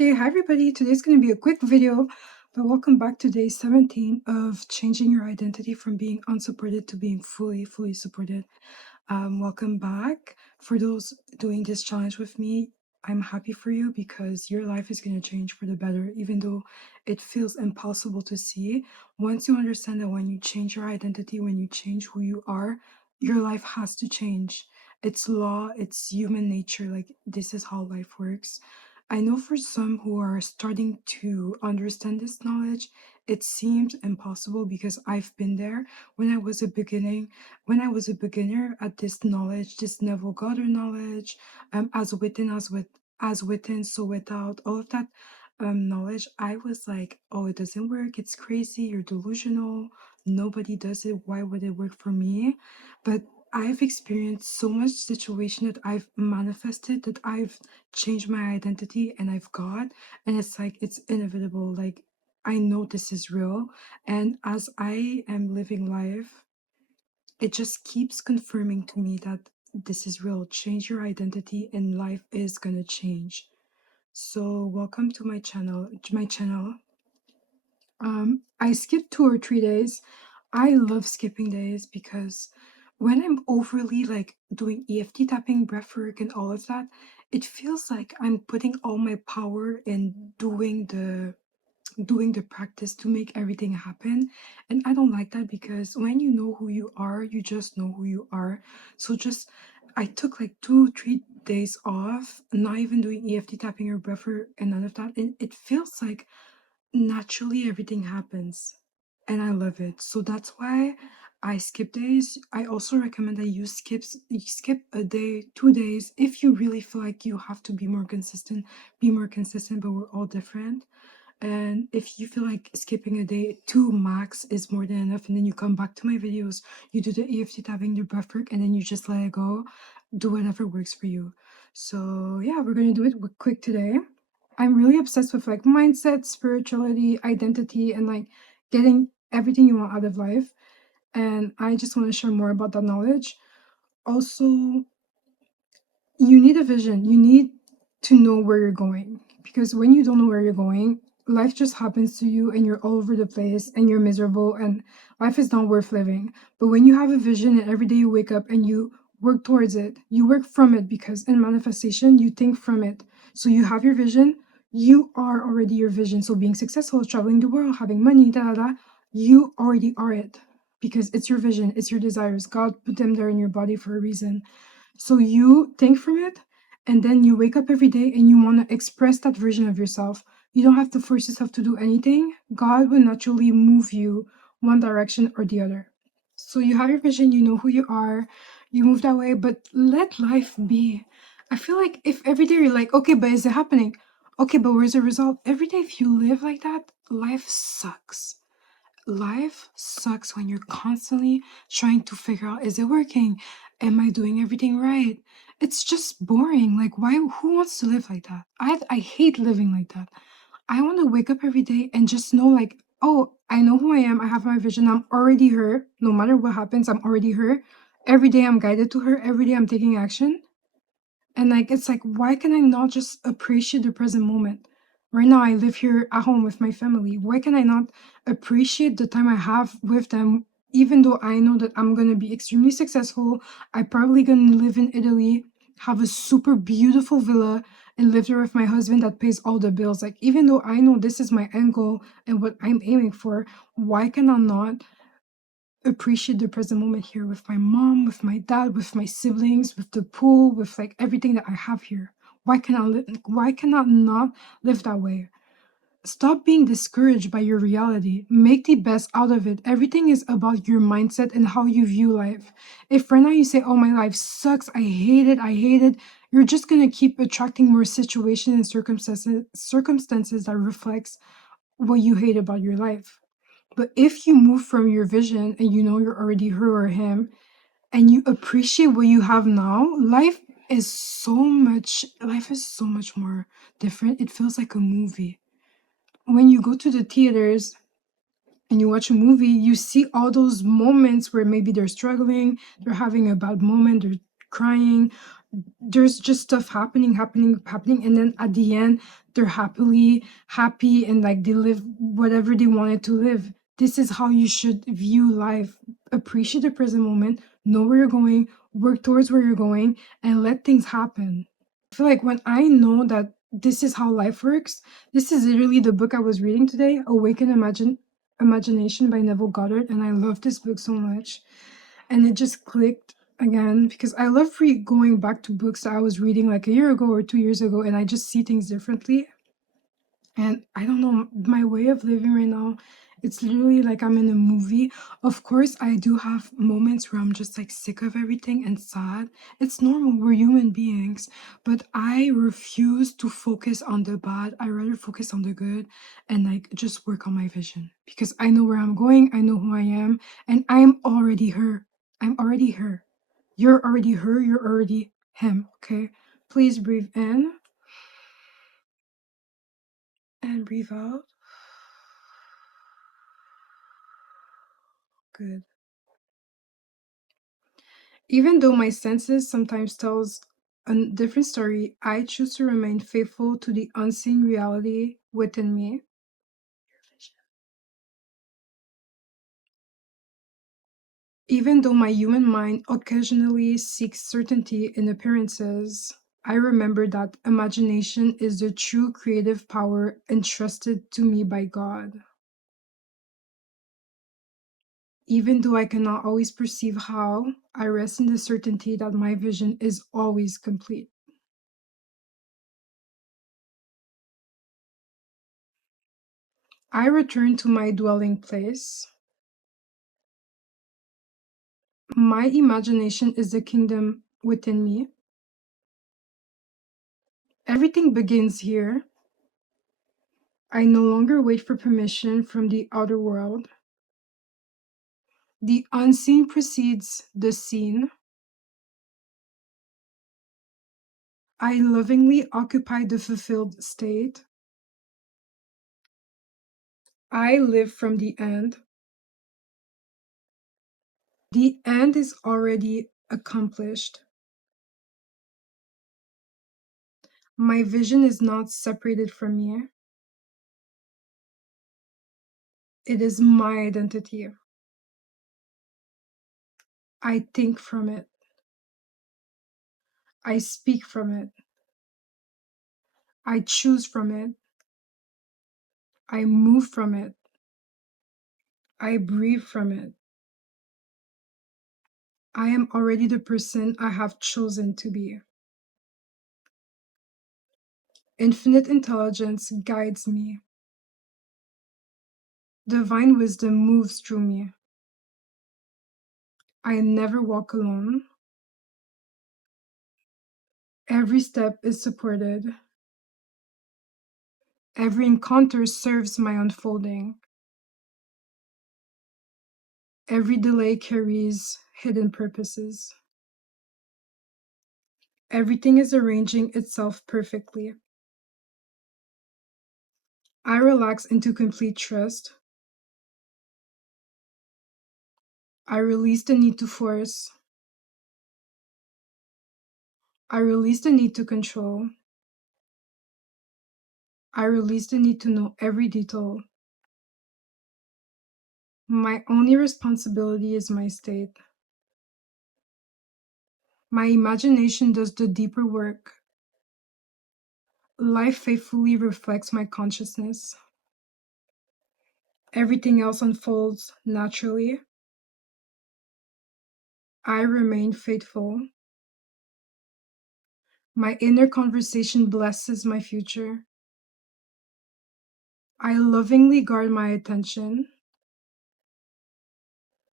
Okay, hi everybody. Today's going to be a quick video, but welcome back to day 17 of changing your identity from being unsupported to being fully supported. Welcome back. For those doing this challenge with me, I'm happy for you because your life is going to change for the better, even though it feels impossible to see. Once you understand that when you change your identity, when you change who you are, your life has to change. It's law, it's human nature. Like, this is how life works. I know for some who are starting to understand this knowledge, it seems impossible because I've been there when I was a beginner at this knowledge, this Neville Goddard knowledge, as within, so without, all of that knowledge, I was like, oh, it doesn't work, it's crazy, you're delusional, nobody does it, why would it work for me? But I've experienced so much situation that I've manifested, that I've changed my identity and I've got, and it's like it's inevitable. Like, I know this is real, and as I am living life, it just keeps confirming to me that this is real. Change your identity and life is gonna change. So welcome to my channel. I skipped 2 or 3 days. I love skipping days because when I'm overly like doing EFT tapping, breath work, and all of that, it feels like I'm putting all my power in doing the practice to make everything happen. And I don't like that because when you know who you are, you just know who you are. So just I took like 2 3 days off, not even doing EFT tapping or breath work and none of that. And it feels like naturally everything happens, and I love it. So that's why I skip days. I also recommend that you skip a day, 2 days, if you really feel like you have to be more consistent. Be more consistent, but we're all different. And if you feel like skipping a day, 2 max is more than enough, and then you come back to my videos, you do the EFT tapping, the breath work, and then you just let it go. Do whatever works for you. So yeah, we're gonna do it quick today. I'm really obsessed with like mindset, spirituality, identity, and like getting everything you want out of life. And I just want to share more about that knowledge. Also, you need a vision. You need to know where you're going, because when you don't know where you're going, life just happens to you and you're all over the place and you're miserable and life is not worth living. But when you have a vision and every day you wake up and you work towards it, you work from it, because in manifestation, you think from it. So you have your vision, you are already your vision. So being successful, traveling the world, having money, you already are it, because it's your vision, it's your desires. God put them there in your body for a reason. So you think from it, and then you wake up every day and you want to express that version of yourself. You don't have to force yourself to do anything. God will naturally move you one direction or the other. So you have your vision, you know who you are, you move that way, but let life be. I feel like if every day you're like, okay, but is it happening? Okay, but where's the result? Every day, if you live like that, life sucks. Life sucks when you're constantly trying to figure out, is it working? Am I doing everything right? It's just boring. Like, why? Who wants to live like that? I hate living like that. I want to wake up every day and just know, like, oh, I know who I am. I have my vision. I'm already her. No matter what happens, I'm already her. Every day I'm guided to her. Every day I'm taking action. And like, it's like, why can I not just appreciate the present moment? Right now, I live here at home with my family. Why can I not appreciate the time I have with them, even though I know that I'm gonna be extremely successful? I probably gonna live in Italy, have a super beautiful villa, and live there with my husband that pays all the bills. Like, even though I know this is my end goal and what I'm aiming for, why can I not appreciate the present moment here with my mom, with my dad, with my siblings, with the pool, with like everything that I have here? Why cannot not live that way? Stop being discouraged by your reality. Make the best out of it. Everything is about your mindset and how you view life. If right now you say, "Oh, my life sucks. I hate it," you're just gonna keep attracting more situations and circumstances that reflects what you hate about your life. But if you move from your vision and you know you're already her or him, and you appreciate what you have now, life is so much more different. It feels like a movie. When you go to the theaters and you watch a movie, you see all those moments where maybe they're struggling, they're having a bad moment, they're crying, there's just stuff happening, and then at the end they're happy, and like they live whatever they wanted to live. This is how you should view life. Appreciate the present moment, know where you're going, work towards where you're going, and let things happen. I feel like when I know that this is how life works, this is literally the book I was reading today, Awaken Imagination by Neville Goddard, and I love this book so much. And it just clicked again because I love going back to books that I was reading like a year ago or 2 years ago, and I just see things differently. And I don't know, my way of living right now, it's literally like I'm in a movie. Of course, I do have moments where I'm just like sick of everything and sad. It's normal, we're human beings. But I refuse to focus on the bad. I rather focus on the good and like just work on my vision. Because I know where I'm going, I know who I am, and I'm already her. I'm already her. You're already her, you're already him, okay? Please breathe in and breathe out. Good. Even though my senses sometimes tells a different story, I choose to remain faithful to the unseen reality within me. Even though my human mind occasionally seeks certainty in appearances, I remember that imagination is the true creative power entrusted to me by God. Even though I cannot always perceive how, I rest in the certainty that my vision is always complete. I return to my dwelling place. My imagination is the kingdom within me. Everything begins here. I no longer wait for permission from the outer world. The unseen precedes the seen. I lovingly occupy the fulfilled state. I live from the end. The end is already accomplished. My vision is not separated from me. It is my identity. I think from it. I speak from it. I choose from it. I move from it. I breathe from it. I am already the person I have chosen to be. Infinite intelligence guides me. Divine wisdom moves through me. I never walk alone. Every step is supported. Every encounter serves my unfolding. Every delay carries hidden purposes. Everything is arranging itself perfectly. I relax into complete trust. I release the need to force. I release the need to control. I release the need to know every detail. My only responsibility is my state. My imagination does the deeper work. Life faithfully reflects my consciousness. Everything else unfolds naturally. I remain faithful. My inner conversation blesses my future. I lovingly guard my attention.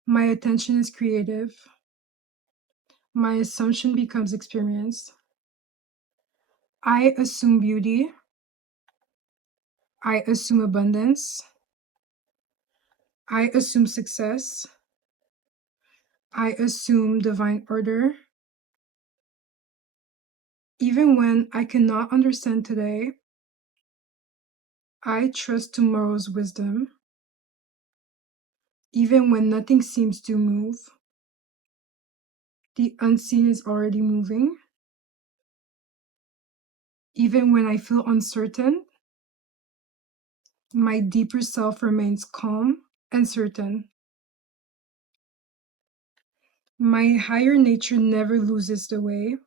My attention is creative. My assumption becomes experience. I assume beauty. I assume abundance. I assume success. I assume divine order. Even when I cannot understand today, I trust tomorrow's wisdom. Even when nothing seems to move, the unseen is already moving. Even when I feel uncertain, my deeper self remains calm and certain. My higher nature never loses the way.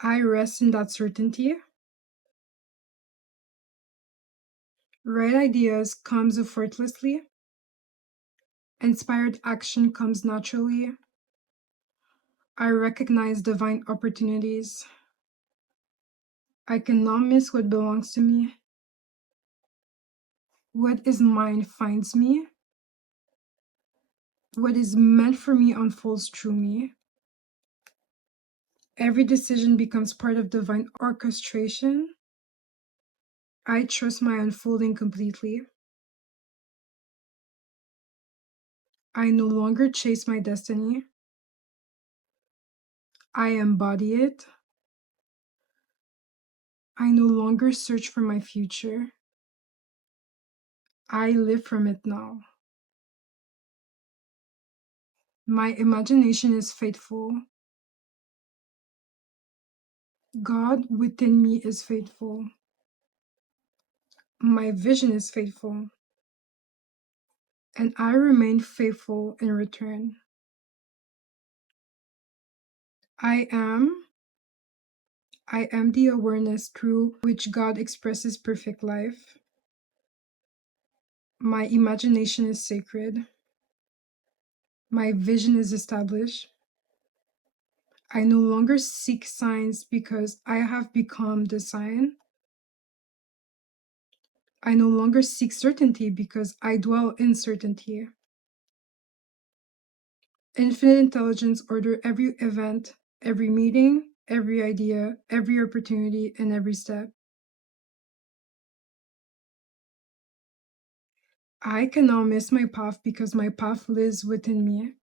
I rest in that certainty. Right ideas comes effortlessly. Inspired action comes naturally. I recognize divine opportunities. I cannot miss what belongs to me. What is mine finds me. What is meant for me unfolds through me. Every decision becomes part of divine orchestration. I trust my unfolding completely. I no longer chase my destiny. I embody it. I no longer search for my future. I live from it now. My imagination is faithful. God within me is faithful. My vision is faithful. And I remain faithful in return. I am. I am the awareness through which God expresses perfect life. My imagination is sacred. My vision is established. I no longer seek signs because I have become the sign. I no longer seek certainty because I dwell in certainty. Infinite intelligence order every event, every meeting, every idea, every opportunity, and every step. I cannot miss my path because my path lives within me.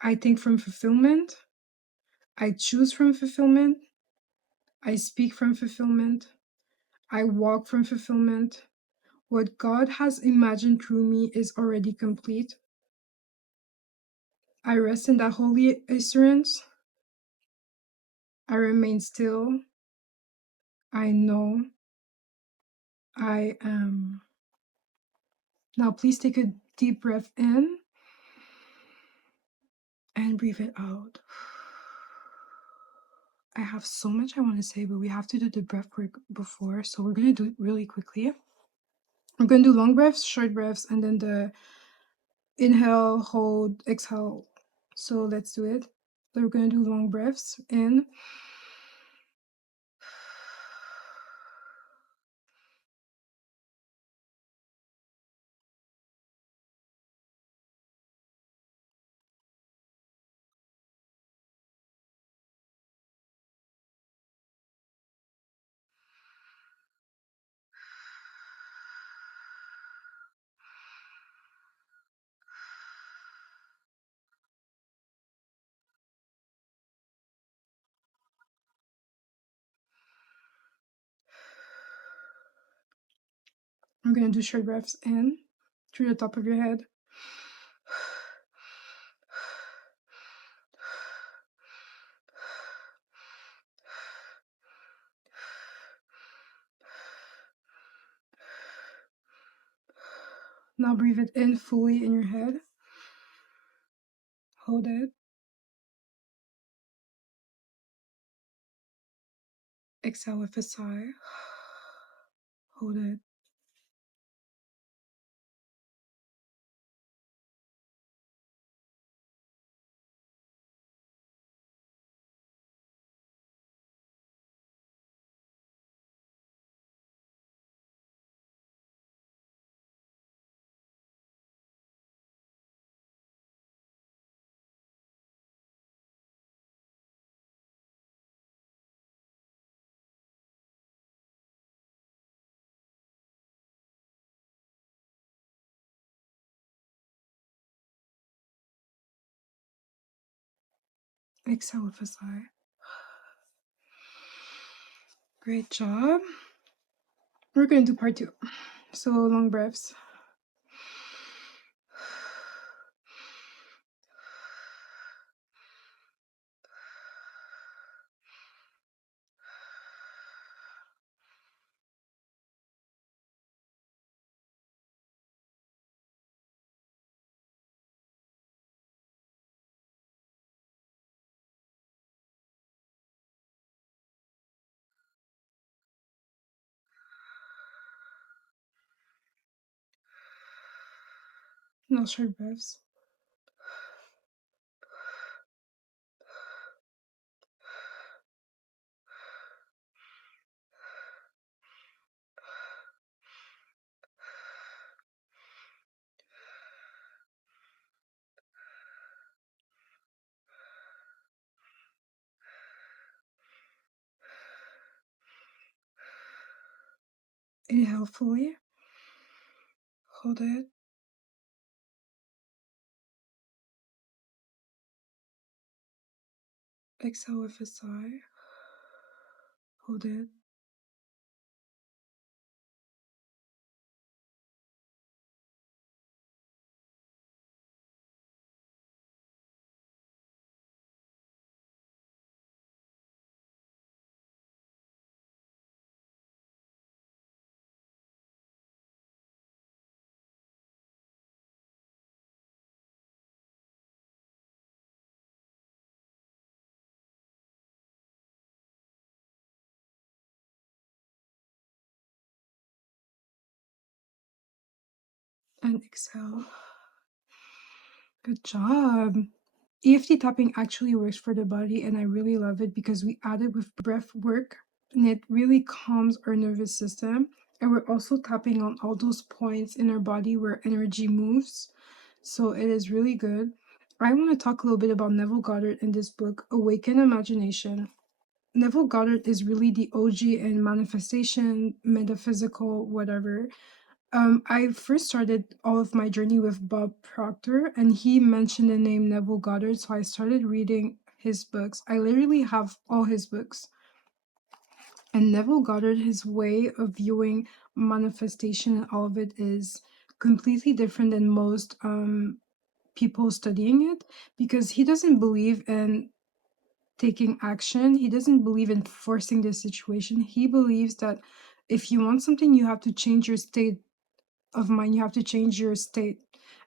I think from fulfillment. I choose from fulfillment. I speak from fulfillment. I walk from fulfillment. What God has imagined through me is already complete. I rest in that holy assurance. I remain still. I know I am. Now, please take a deep breath in and breathe it out. I have so much I want to say, but we have to do the breath work before, so we're going to do it really quickly. We're going to do long breaths, short breaths, and then the inhale, hold, exhale. So let's do it. So we're going to do long breaths in. I'm going to do short breaths in through the top of your head. Now breathe it in fully in your head. Hold it. Exhale with a sigh. Hold it. Exhale with a sigh. Great job. We're going to do part 2. So long breaths. No short breaths. Inhale fully. Hold it. Exhale with a sigh. Hold it. And exhale. Good job. EFT tapping actually works for the body, and I really love it because we add it with breath work and it really calms our nervous system. And we're also tapping on all those points in our body where energy moves. So it is really good. I want to talk a little bit about Neville Goddard in this book, Awaken Imagination. Neville Goddard is really the OG in manifestation, metaphysical, whatever. I first started all of my journey with Bob Proctor, and he mentioned the name Neville Goddard, so I started reading his books. I literally have all his books. And Neville Goddard, his way of viewing manifestation and all of it is completely different than most people studying it, because he doesn't believe in taking action. He doesn't believe in forcing the situation. He believes that if you want something, you have to change your state of mind. You have to change your state.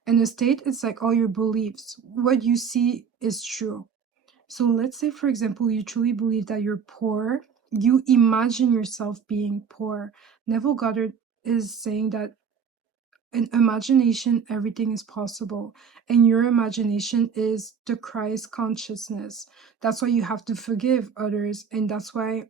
And the state is like all your beliefs. What you see is true. So let's say, for example, you truly believe that you're poor. You imagine yourself being poor. Neville Goddard is saying that in imagination, everything is possible. And your imagination is the Christ consciousness. That's why you have to forgive others. And that's why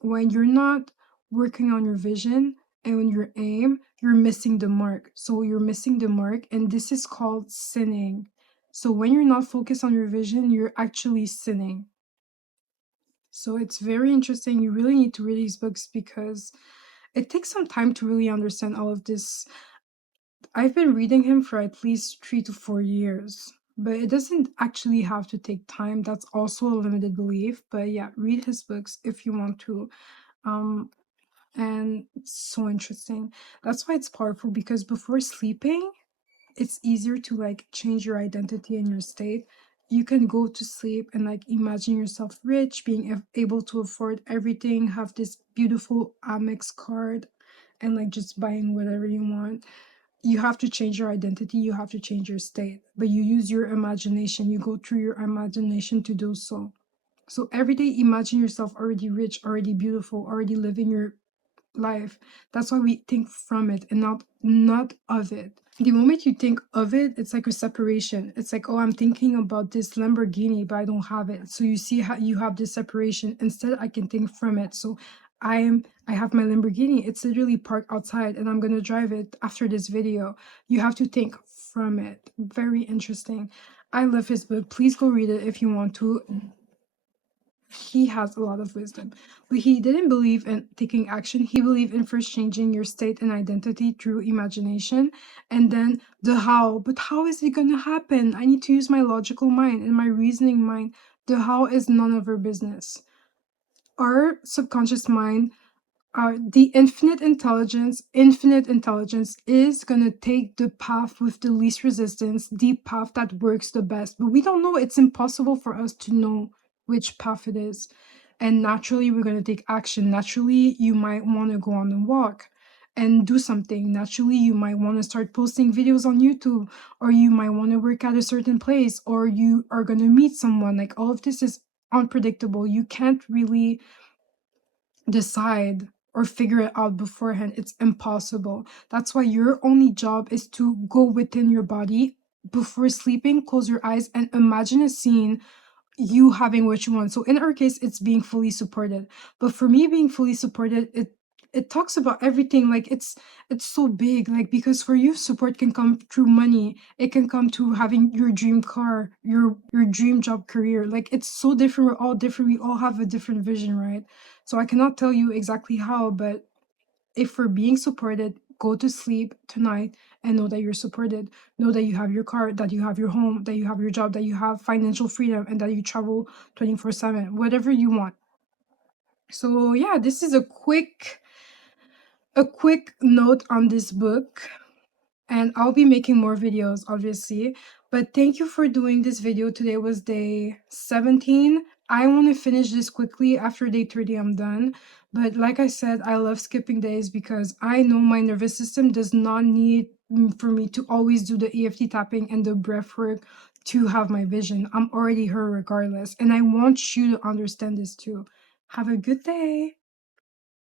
when you're not working on your vision and when your aim, you're missing the mark. So you're missing the mark. And this is called sinning. So when you're not focused on your vision, you're actually sinning. So it's very interesting. You really need to read these books because it takes some time to really understand all of this. I've been reading him for at least 3 to 4 years, but it doesn't actually have to take time. That's also a limited belief. But yeah, read his books if you want to. Um, and it's so interesting. That's why it's powerful, because before sleeping, it's easier to like change your identity and your state. You can go to sleep and like imagine yourself rich, being able to afford everything, have this beautiful Amex card, and like just buying whatever you want. You have to change your identity, you have to change your state, but you use your imagination, you go through your imagination to do so. So every day imagine yourself already rich, already beautiful, already living your life. That's why we think from it and not of it. The moment you think of it, it's like a separation. It's like, oh, I'm thinking about this Lamborghini, but I don't have it. So you see how you have this separation. Instead, I can think from it. So I have my Lamborghini. It's literally parked outside and I'm gonna drive it after this video. You have to think from it. Very interesting. I love his book. Please go read it if you want to. He has a lot of wisdom, but he didn't believe in taking action. He believed in first changing your state and identity through imagination, and then the how. But how is it going to happen? I need to use my logical mind and my reasoning mind. The how is none of our business. Our subconscious mind, the infinite intelligence is going to take the path with the least resistance, the path that works the best. But we don't know. It's impossible for us to know which path it is. And naturally, we're going to take action. Naturally, you might want to go on a walk and do something. Naturally, you might want to start posting videos on YouTube, or you might want to work at a certain place, or you are going to meet someone. Like, all of this is unpredictable. You can't really decide or figure it out beforehand. It's impossible. That's why your only job is to go within your body before sleeping, close your eyes, and imagine a scene you having what you want. So in our case, it's being fully supported. But for me, being fully supported, it talks about everything. Like it's so big. Like because for you, support can come through money. It can come to having your dream car, your dream job career. Like it's so different. We're all different. We all have a different vision, right? So I cannot tell you exactly how, but if we're being supported, go to sleep tonight and know that you're supported. Know that you have your car, that you have your home, that you have your job, that you have financial freedom, and that you travel 24/7, whatever you want. So yeah, this is a quick note on this book, and I'll be making more videos, obviously. But thank you for doing this video. Today was day 17. I want to finish this quickly. After day 30, I'm done. But like I said, I love skipping days because I know my nervous system does not need for me to always do the EFT tapping and the breath work to have my vision. I'm already her regardless. And I want you to understand this too. Have a good day.